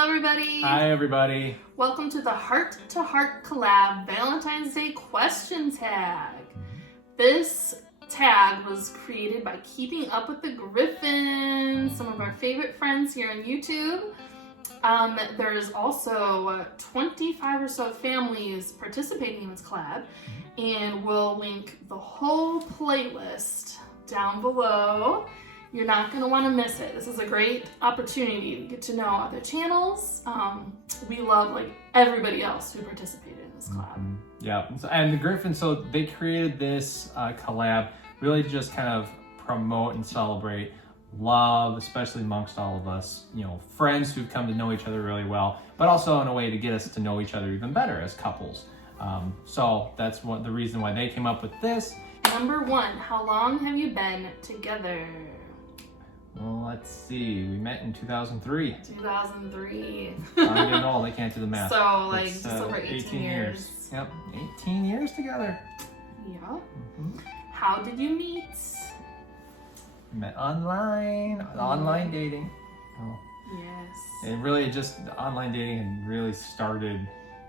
Hello everybody! Hi everybody! Welcome to the Heart to Heart Collab Valentine's Day question tag. This tag was created by Keeping Up with the Griffins, some of our favorite friends here on YouTube. There's also 25 or so families participating in this collab, and we'll link the whole playlist down below. You're not going to want to miss it. This is a great opportunity to get to know other channels. We love like everybody else who participated in this collab. Yeah, and the Griffins, so they created this collab really to just kind of promote and celebrate love, especially amongst all of us, you know, friends who've come to know each other really well, but also in a way to get us to know each other even better as couples. So that's the reason why they came up with this. Number one, how long have you been together? Well, let's see. We met in 2003. 2003. I'm getting old. I can't do the math. So, like, it's, just over 18 years. Yep, 18 years together. Yeah. How did you meet? We met online dating. Oh. Yes. And really just online dating had really started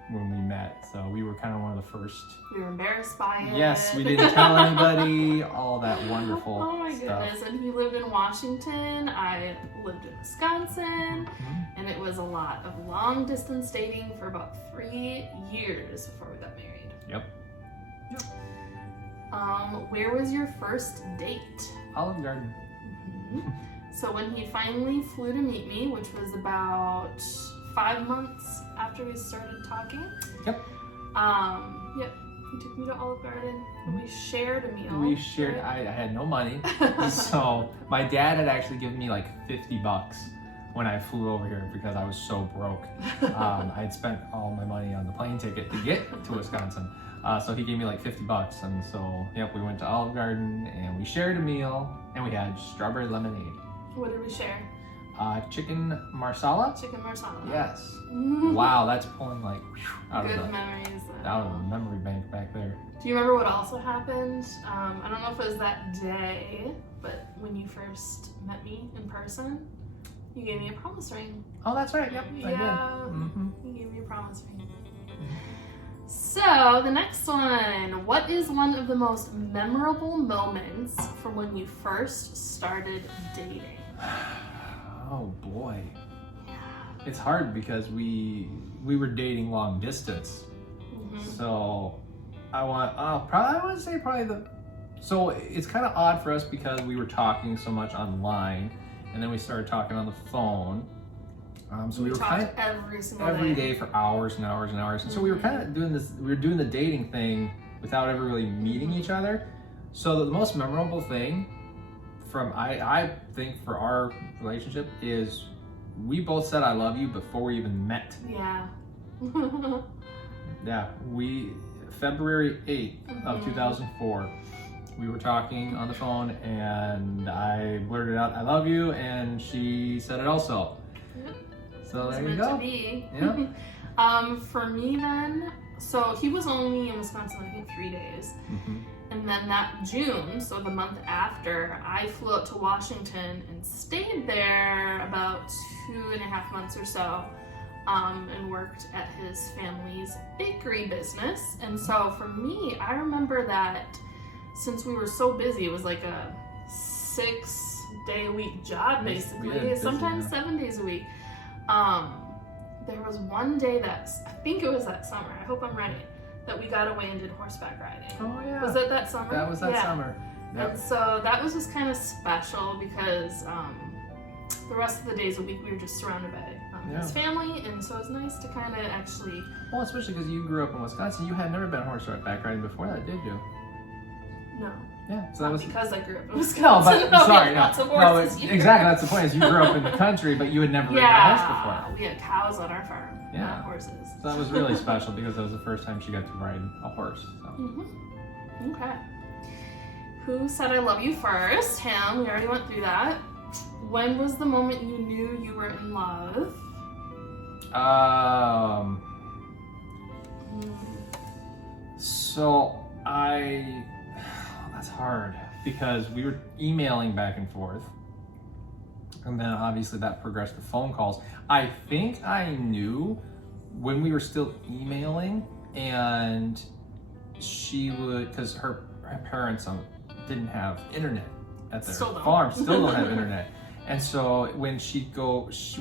when we met. So we were kind of one of the first. We were embarrassed by it. Yes, we didn't tell anybody. All that wonderful Oh my goodness. stuff. And he lived in Washington. I lived in Wisconsin. And it was a lot of long distance dating for about 3 years before we got married. Yep. Where was your first date? Olive Garden. So when he finally flew to meet me, which was about 5 months after we started talking. Yep. He took me to Olive Garden and we shared a meal. We shared, right? I had no money. So my dad had actually given me like $50 when I flew over here because I was so broke. I had spent all my money on the plane ticket to get to Wisconsin. So he gave me like $50. And so, yep, we went to Olive Garden and we shared a meal and we had strawberry lemonade. What did we share? Chicken marsala? Chicken marsala. Yes. Wow, that's pulling like out Good of the memories. memory bank back there. Do you remember what also happened? I don't know if it was that day, but when you first met me in person, you gave me a promise ring. Oh, that's right. Yep, Yeah, I did. you gave me a promise ring. So the next one, what is one of the most memorable moments from when you first started dating? Oh boy. It's hard because we were dating long distance. So I want to say so it's kind of odd for us because we were talking so much online and then we started talking on the phone. So we were kind of every day for hours and hours and hours. And so we were kind of doing the dating thing without ever really meeting each other. So the most memorable thing I think for our relationship is we both said I love you before we even met. Yeah. Yeah, February 8th of 2004, we were talking on the phone and I blurted out I love you and she said it also. Yep. So there you meant go. To be. Yeah. For me then, so he was only in Wisconsin I think 3 days. And then that June, so the month after, I flew out to Washington and stayed there about 2.5 months or so, and worked at his family's bakery business. And so for me, I remember that since we were so busy, it was like a 6-day-a-week job basically, sometimes 7 days a week. There was one day I think it was that summer, I hope I'm right, that we got away and did horseback riding. Oh yeah. Was it that summer? That was that summer. Yep. And so that was just kind of special because the rest of the days of the week we were just surrounded by his family, and so it was nice to kind of actually... Well, especially because you grew up in Wisconsin. You had never been horseback riding before that, did you? No. Yeah, so that was because I grew up in Wisconsin. No, but sorry, Exactly. That's the point. Is you grew up in the country, but you had never ridden a horse before. We had cows on our farm, not horses. So that was really special because that was the first time she got to ride a horse. So. Okay. Who said I love you first? Him. We already went through that. When was the moment you knew you were in love? So that's hard because we were emailing back and forth And then obviously that progressed to phone calls. I think I knew when we were still emailing, and she would, because her parents didn't have internet at their farm, still don't have internet. And so when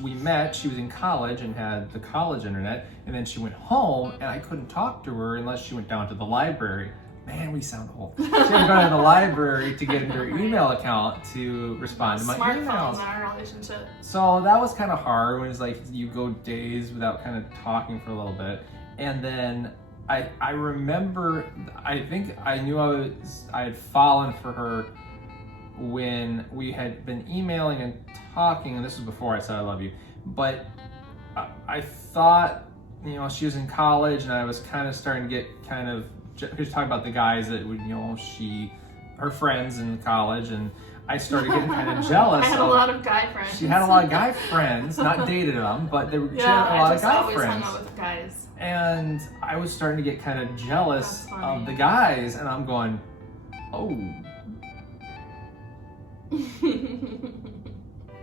we met, she was in college and had the college internet, and then she went home, and I couldn't talk to her unless she went down to the library. Man, we sound old. She had to go to the library to get into her email account to respond to my emails. Smartphones in our relationship. So that was kind of hard when it's like you go days without kind of talking for a little bit. And then I remember, I think I knew I had fallen for her when we had been emailing and talking, and this was before I said I love you, but I thought, you know, she was in college and I was kind of starting to get kind of, just talking about the guys that would, you know, her friends in college, and I started getting kind of jealous. I had a lot of guy friends. She had a lot of guy friends, not dated them, but she had a lot of guy friends. Hung out with guys. And I was starting to get kind of jealous of the guys, and I'm going, oh.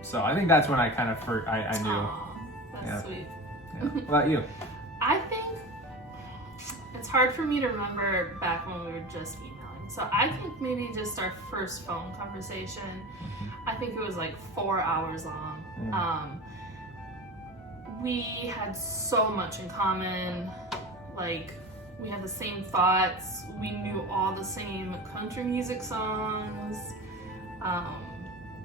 So I think that's when I kind of I knew. Aww, that's sweet. Yeah. What about you? I think it's hard for me to remember back when we were just emailing. So I think maybe just our first phone conversation, I think it was like 4 hours long. We had so much in common. Like, we had the same thoughts. We knew all the same country music songs.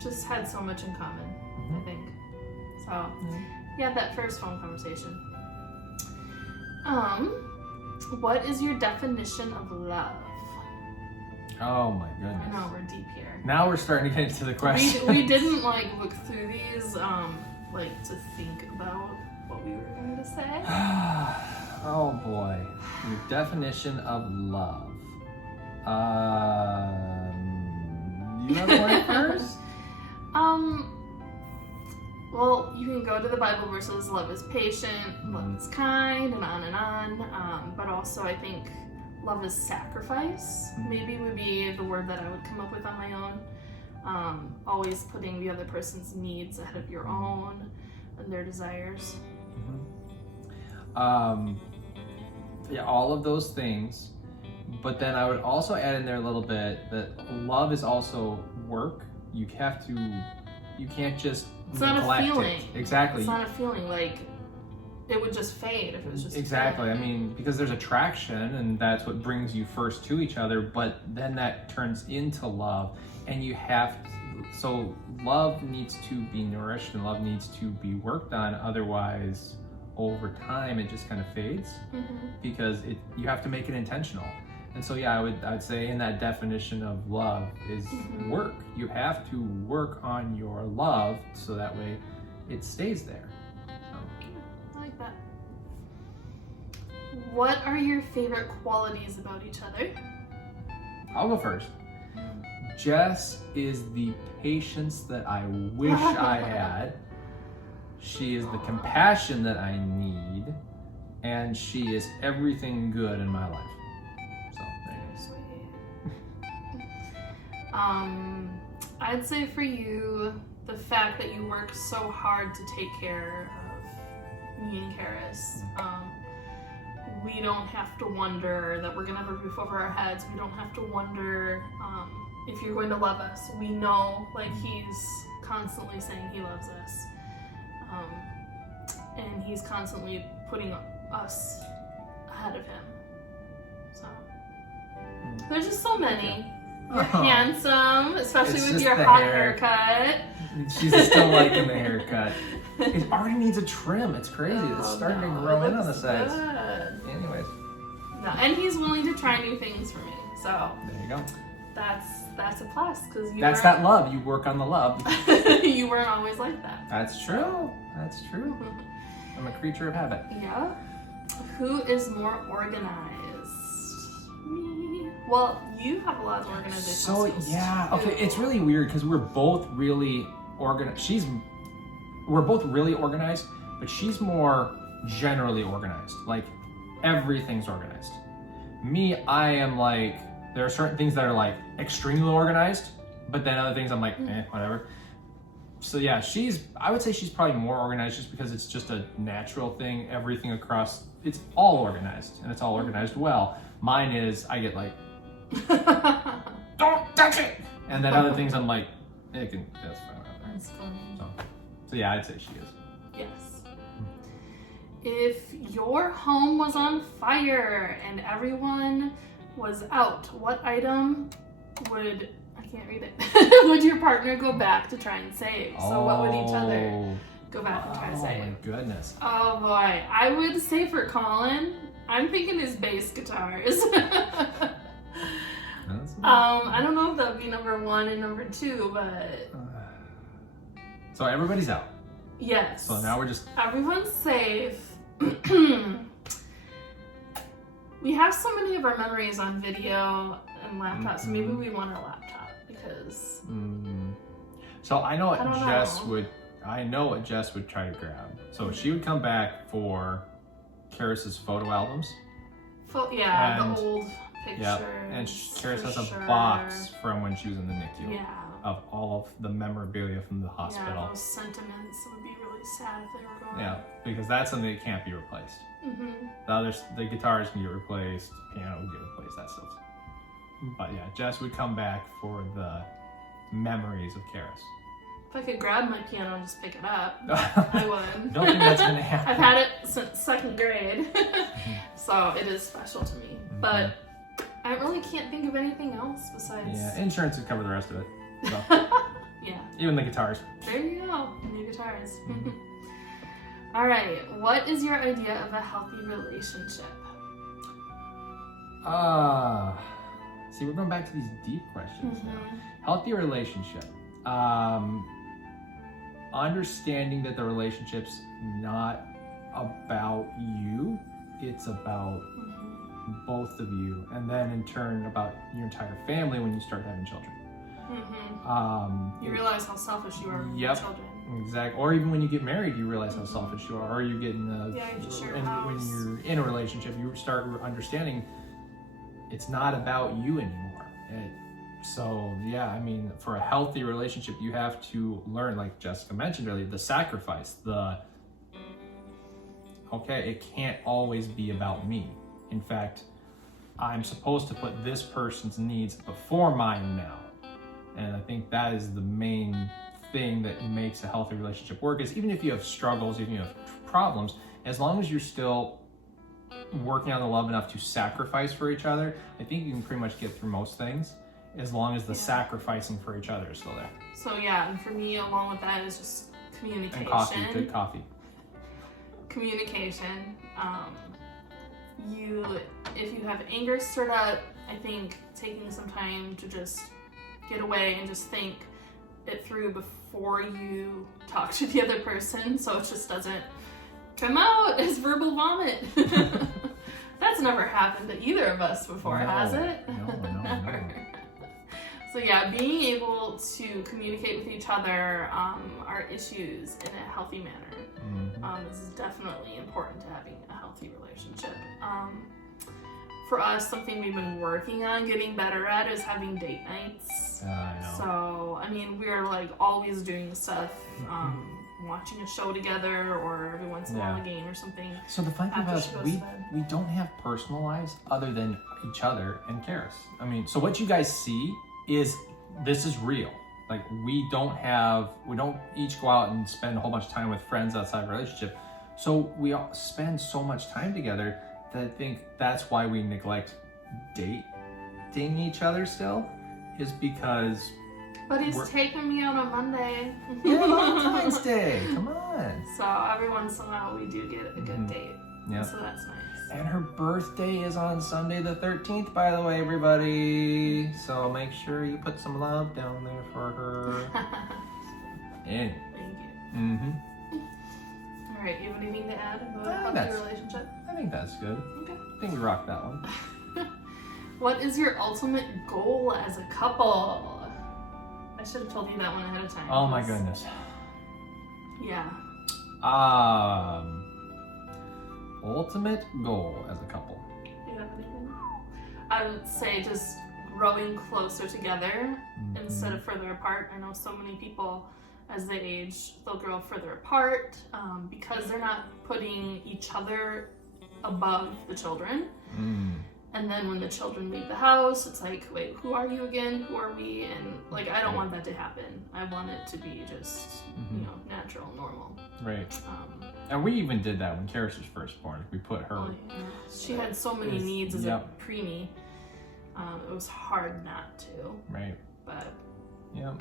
Just had so much in common, I think. So, yeah, that first phone conversation. What is your definition of love? Oh my goodness. I know, we're deep here. Now we're starting to get into the question. We didn't look through these to think about what we were going to say. Oh boy. Your definition of love. You have one first? Well, you can go to the Bible verses, love is patient, love is kind, and on. But also I think love is sacrifice, maybe would be the word that I would come up with on my own. Always putting the other person's needs ahead of your own and their desires. Yeah, all of those things. But then I would also add in there a little bit that love is also work. You can't just It's not a feeling. It. Exactly. It's not a feeling, like it would just fade if it was just exactly. I mean, because there's attraction and that's what brings you first to each other, but then that turns into love, and you have to, so love needs to be nourished and love needs to be worked on, otherwise over time it just kind of fades because you have to make it intentional. And so yeah, I would say in that definition of love is work. You have to work on your love so that way it stays there. I like that. What are your favorite qualities about each other? I'll go first. Jess is the patience that I wish I had. She is the compassion that I need, and she is everything good in my life. I'd say for you, the fact that you work so hard to take care of me and Karis. We don't have to wonder that we're gonna have a roof over our heads. We don't have to wonder if you're going to love us. We know, like, he's constantly saying he loves us. And he's constantly putting us ahead of him. So, there's just so many. You're handsome, especially with your hot haircut. She's still liking the haircut. It already needs a trim. It's crazy. It's starting to grow in on the sides. Anyways. No, and he's willing to try new things for me. So there you go. That's a plus, because that's that love. You work on the love. You weren't always like that. That's true. That's true. I'm a creature of habit. Yeah. Who is more organized? Well, you have a lot of organizational skills. Yeah, okay, it's really weird because we're both really organized. We're both really organized, but she's more generally organized. Like, everything's organized. Me, I am like, there are certain things that are like extremely organized, but then other things I'm like, whatever. So yeah, I would say she's probably more organized just because it's just a natural thing. Everything across, it's all organized and it's all organized well. Mine is, I get like, don't touch it. And then other things I'm like, that's fine. That's funny. So yeah, I'd say she is. Yes. If your home was on fire and everyone was out, what item would, I can't read it, would your partner go back to try and save? So what would each other go back and try to save? Oh my goodness. Oh boy, I would say for Colin, I'm thinking his bass guitars. I don't know if that would be number 1 and number 2, but... So everybody's out. Yes. So now we're just... Everyone's safe. We have so many of our memories on video and laptops, so maybe we want a laptop because... So I know what Jess would try to grab. So she would come back for Karis's photo albums. The old pictures. Yeah, and Karis has a box from when she was in the NICU. Yeah. Of all of the memorabilia from the hospital. Yeah, those sentiments would be really sad if they were gone. Yeah, because that's something that can't be replaced. The guitars can get replaced, piano can get replaced, that stuff. But yeah, Jess would come back for the memories of Karis. If I could grab my piano and just pick it up, I would. Don't think that's gonna happen. I've had it since 2nd grade, so it is special to me. But I really can't think of anything else besides... Yeah, insurance would cover the rest of it. So. Yeah. Even the guitars. There you go. New guitars. All right. What is your idea of a healthy relationship? See, we're going back to these deep questions now. Healthy relationship. Understanding that the relationship's not about you, it's about both of you, and then in turn about your entire family when you start having children. You realize how selfish you are with your children. Exactly. Or even when you get married, you realize how selfish you are. Or you get in you just share a house. When you're in a relationship, you start understanding it's not about you anymore. So yeah, I mean, for a healthy relationship, you have to learn, like Jessica mentioned earlier, the sacrifice. It can't always be about me. In fact, I'm supposed to put this person's needs before mine now. And I think that is the main thing that makes a healthy relationship work, is even if you have struggles, even if you have problems, as long as you're still working on the love enough to sacrifice for each other, I think you can pretty much get through most things, as long as the sacrificing for each other is still there. So yeah, and for me, along with that is just communication. And coffee, good coffee. Communication. If you have anger stirred up, I think taking some time to just get away and just think it through before you talk to the other person, so it just doesn't come out as verbal vomit. That's never happened to either of us before, has it? No. So yeah, being able to communicate with each other our issues in a healthy manner is definitely important to having a healthy relationship. For us, something we've been working on getting better at is having date nights. I know. So, I mean, we're like always doing stuff, watching a show together, or every once in a while a game or something. So the fun thing about us, we don't have personal lives other than each other and Karis. I mean, so what you guys see is, this is real. Like, we don't each go out and spend a whole bunch of time with friends outside of a relationship. So we all spend so much time together that I think that's why we neglect dating each other still, is because... But he's taking me out on Monday. Yeah, Valentine's Day, come on. So every once in a while we do get a good date. Yeah. So that's nice. And her birthday is on Sunday the 13th, by the way, everybody. So make sure you put some love down there for her. And thank you. All right, you have anything to add about a healthy relationship? I think that's good. Okay. I think we rocked that one. What is your ultimate goal as a couple? I should have told you that one ahead of time. Oh my goodness. Yeah. Ultimate goal as a couple. Do you have anything? I would say just growing closer together instead of further apart. I know so many people as they age, they'll grow further apart because they're not putting each other above the children. And then when the children leave the house, it's like, wait, who are you again? Who are we? And like, I don't want that to happen. I want it to be just, you know, natural, normal. Right. And we even did that when Karis was first born. We put her. She had so many needs as a preemie. It was hard not to. Right. But. Yeah.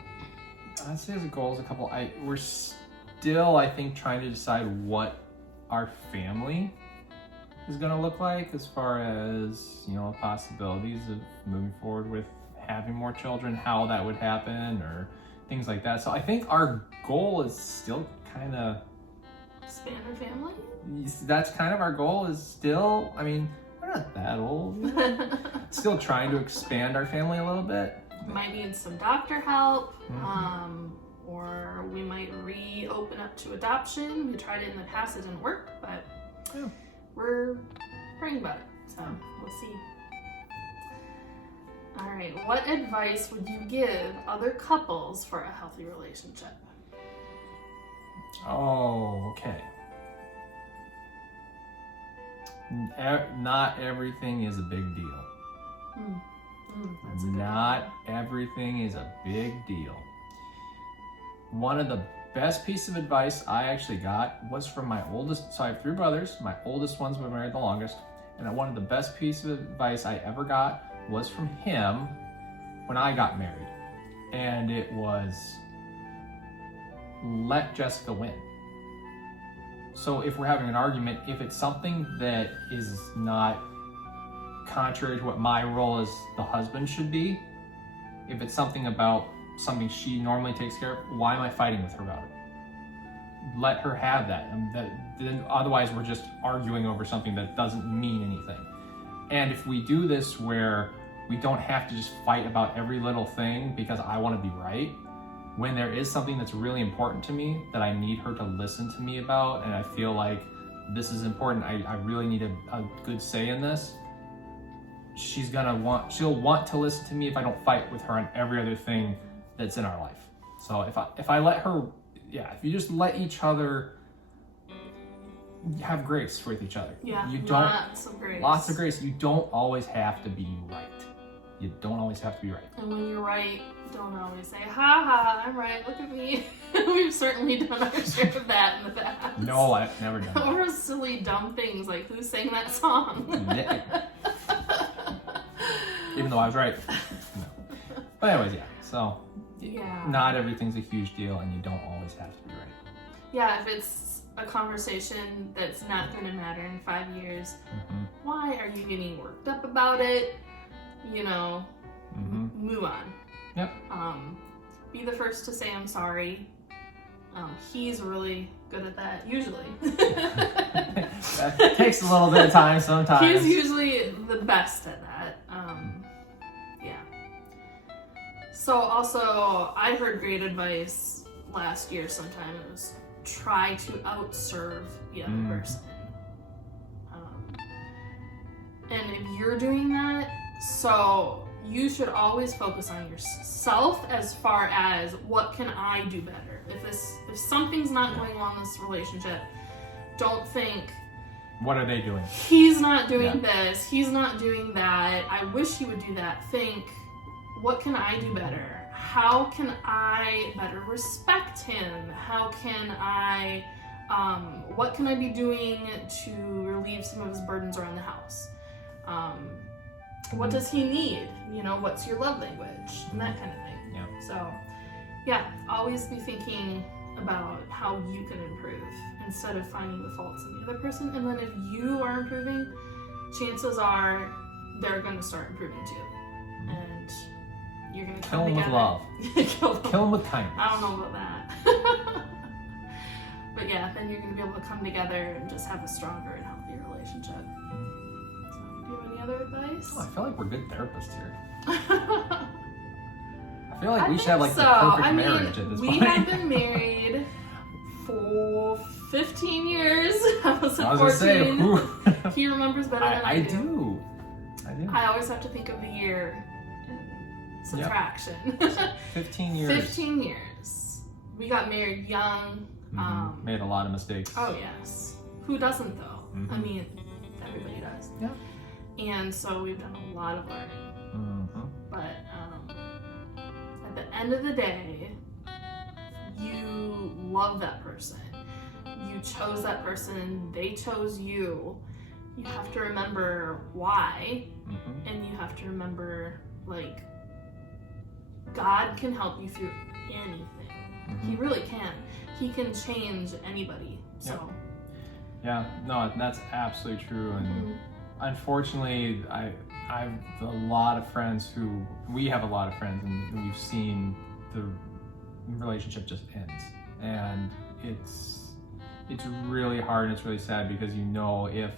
I'd say as a goal is a couple. We're still, I think, trying to decide what our family is going to look like as far as, you know, possibilities of moving forward with having more children, how that would happen, or things like that. So I think our goal is still kind of expand our family. That's kind of our goal. Is still, I mean, we're not that old. You know? Still trying to expand our family a little bit. Might need some doctor help, or we might reopen up to adoption. We tried it in the past, it didn't work, but we're praying about it, so we'll see. All right, what advice would you give other couples for a healthy relationship? Oh, okay. Not everything is a big deal. Not everything is a big deal. One of the best piece of advice I actually got was from my oldest. So I have 3 brothers. My oldest one's been married the longest. And one of the best pieces of advice I ever got was from him when I got married. And it was, let Jessica win. So if we're having an argument, if it's something that is not contrary to what my role as the husband should be, if it's something about something she normally takes care of, why am I fighting with her about it? Let her have that. Then otherwise we're just arguing over something that doesn't mean anything. And if we do this where we don't have to just fight about every little thing because I want to be right, when there is something that's really important to me that I need her to listen to me about, and I feel like this is important, I really need a good say in this, she'll want to listen to me if I don't fight with her on every other thing that's in our life. So if I let her, if you just let each other have grace with each other. Yeah, you don't, lots of grace. Lots of grace. You don't always have to be right. You don't always have to be right. And when you're right, don't always say, ha ha, I'm right, look at me. We've certainly done our share of that in the past. No, I've never done that. Or silly, dumb things like, who sang that song? Even though I was right. No. But anyways, so not everything's a huge deal and you don't always have to be right. Yeah, if it's a conversation that's not going to matter in 5 years, why are you getting worked up about it? You know, move on. Yep. Be the first to say I'm sorry. He's really good at that, usually. That takes a little bit of time sometimes. He's usually the best at that. So also, I heard great advice last year sometime. It was try to outserve the other person. And if you're doing that, so you should always focus on yourself as far as what can I do better. If something's not going on in this relationship, don't think, what are they doing? He's not doing this, he's not doing that, I wish he would do that. Think, what can I do better? How can I better respect him? How can I, what can I be doing to relieve some of his burdens around the house? What does he need? You know, what's your love language? And that kind of thing. Yeah. So, always be thinking about how you can improve instead of finding the faults in the other person. And then if you are improving, chances are they're going to start improving too. And you're going to kill them with love. Kill them with kindness. I don't know about that. But then you're going to be able to come together and just have a stronger and healthier relationship. Do you have any other advice? Oh, I feel like we're good therapists here. I feel like we should have like the perfect marriage at this point. We have been married for 15 years. I was 14. He remembers better than I do. I do. I always have to think of the year and subtraction. 15 years. 15 years. we got married young. Made a lot of mistakes. Oh yes. Who doesn't though? Mm-hmm. I mean, everybody does. Yeah. And so we've done a lot of learning. Mm-hmm. But at the end of the day, you love that person. You chose that person. They chose you. You have to remember why. Mm-hmm. And you have to remember, like, God can help you through anything. Mm-hmm. He really can. He can change anybody. So. Yep. Yeah, no, that's absolutely true. And unfortunately, I have a lot of friends we have a lot of friends, and we've seen the relationship just ends. And it's really hard and it's really sad, because you know, if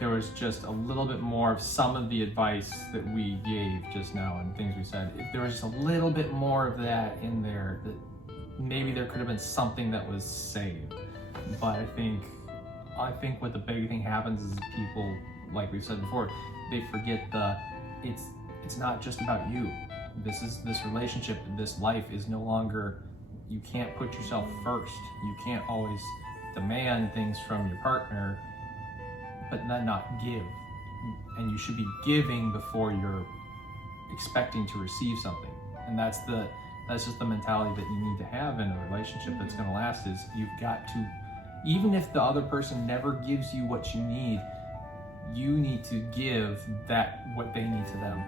there was just a little bit more of some of the advice that we gave just now and things we said, if there was just a little bit more of that in there, that maybe there could have been something that was saved. But I think what the big thing happens is people, like we've said before, they forget it's not just about you. This relationship, this life is no longer, you can't put yourself first. You can't always demand things from your partner, but then not give. And you should be giving before you're expecting to receive something. And that's just the mentality that you need to have in a relationship that's going to last, is you've got to, even if the other person never gives you what you need to give what they need to them.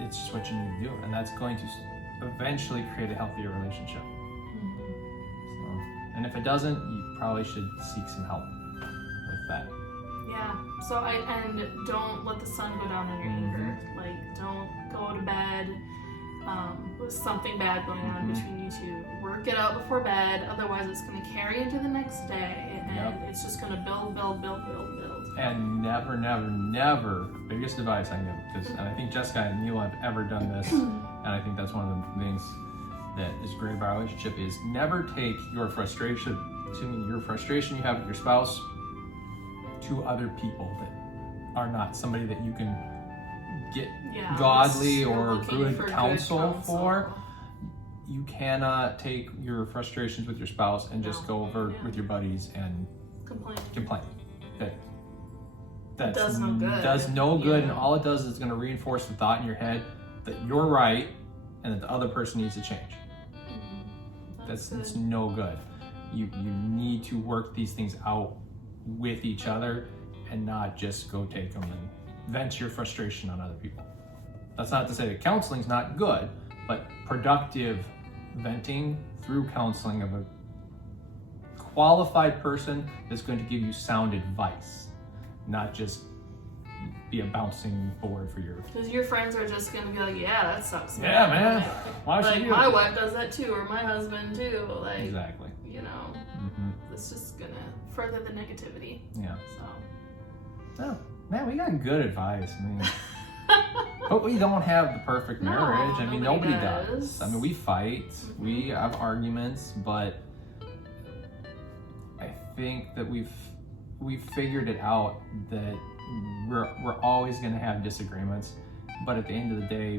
It's just what you need to do, and that's going to eventually create a healthier relationship. So, and if it doesn't, you probably should seek some help with that. Yeah. So and don't let the sun go down on your anger. Like, don't go to bed with something bad going on between you two. Work it out before bed. Otherwise, it's going to carry into the next day, and it's just going to build. And never, biggest advice I give, and I think Jessica and Neil have ever done this, and I think that's one of the things that is great about our relationship, is never take your frustration you have with your spouse to other people that are not somebody that you can get godly or good counsel for. You cannot take your frustrations with your spouse and just go over with your buddies and complain. That does no good. And all it does is going to reinforce the thought in your head that you're right and that the other person needs to change. It's no good. You need to work these things out with each other and not just go take them and vent your frustration on other people. That's not to say that counseling's not good, but productive venting through counseling of a qualified person that's going to give you sound advice, not just be a bouncing board for your... Because your friends are just going to be like, yeah, that sucks. Yeah, man. Why like, my wife does that too, or my husband too. Like, exactly. You know, it's just going to further the negativity. Yeah. So. Oh, man, we got good advice. I mean, but we don't have the perfect marriage. I mean, nobody does. I mean, we fight, we have arguments, but I think that we've figured it out that we're always going to have disagreements, but at the end of the day,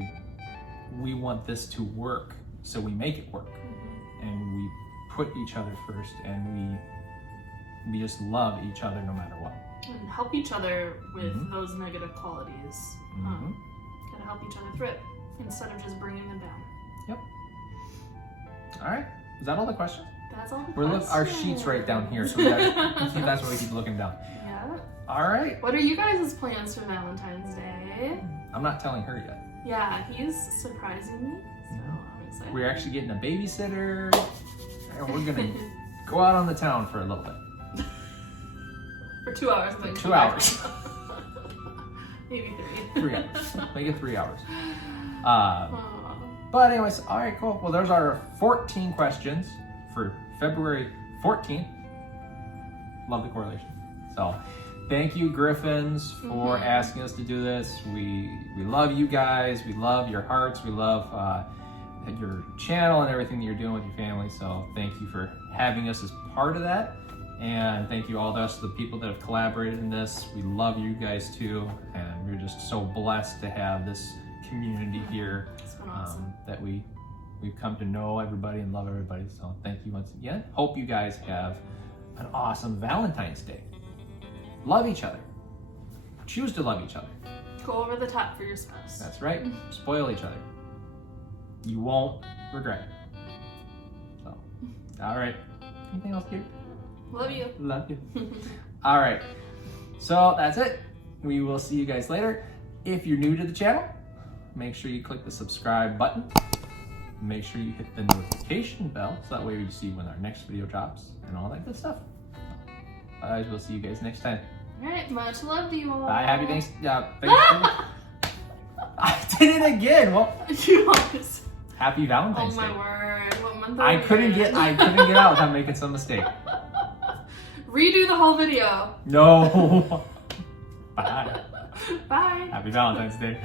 we want this to work, so we make it work, and we put each other first, and we just love each other no matter what. And help each other with those negative qualities. Gotta help each other through it instead of just bringing them down. Yep. All right. Is that all the questions? That's all the questions. Our sheet's right down here, so that's why we keep looking down. Yeah. All right. What are you guys' plans for Valentine's Day? I'm not telling her yet. Yeah, he's surprising me, so I'm excited. We're actually getting a babysitter, and we're gonna go out on the town for a little bit. For 2 hours. For 2 hours. Maybe 3. 3 hours. Make it 3 hours. But anyways, all right, cool. Well, there's our 14 questions for February 14th. Love the correlation. So, thank you, Griffins, for asking us to do this. We love you guys. We love your hearts. We love your channel and everything that you're doing with your family. So, thank you for having us as part of that. And thank you all the rest of the people that have collaborated in this. We love you guys too, and we're just so blessed to have this community here. It's been awesome. That we We've come to know everybody and love everybody. So thank you once again. Hope you guys have an awesome Valentine's Day. Love each other. Choose to love each other. Go over the top for your spouse. That's right. Spoil each other. You won't regret it. So, all right. Anything else, dear? Love you. Love you. All right. So that's it. We will see you guys later. If you're new to the channel, make sure you click the subscribe button. Make sure you hit the notification bell so that way you see when our next video drops and all that good stuff. Otherwise, we'll see you guys next time. All right, much love to you all. Bye. Happy Thanksgiving. I did it again. Well, You always. happy Valentine's Oh Day. my word! What month are I we couldn't in? get out without making some mistake. Redo the whole video. No. Bye. Bye. Happy Valentine's Day.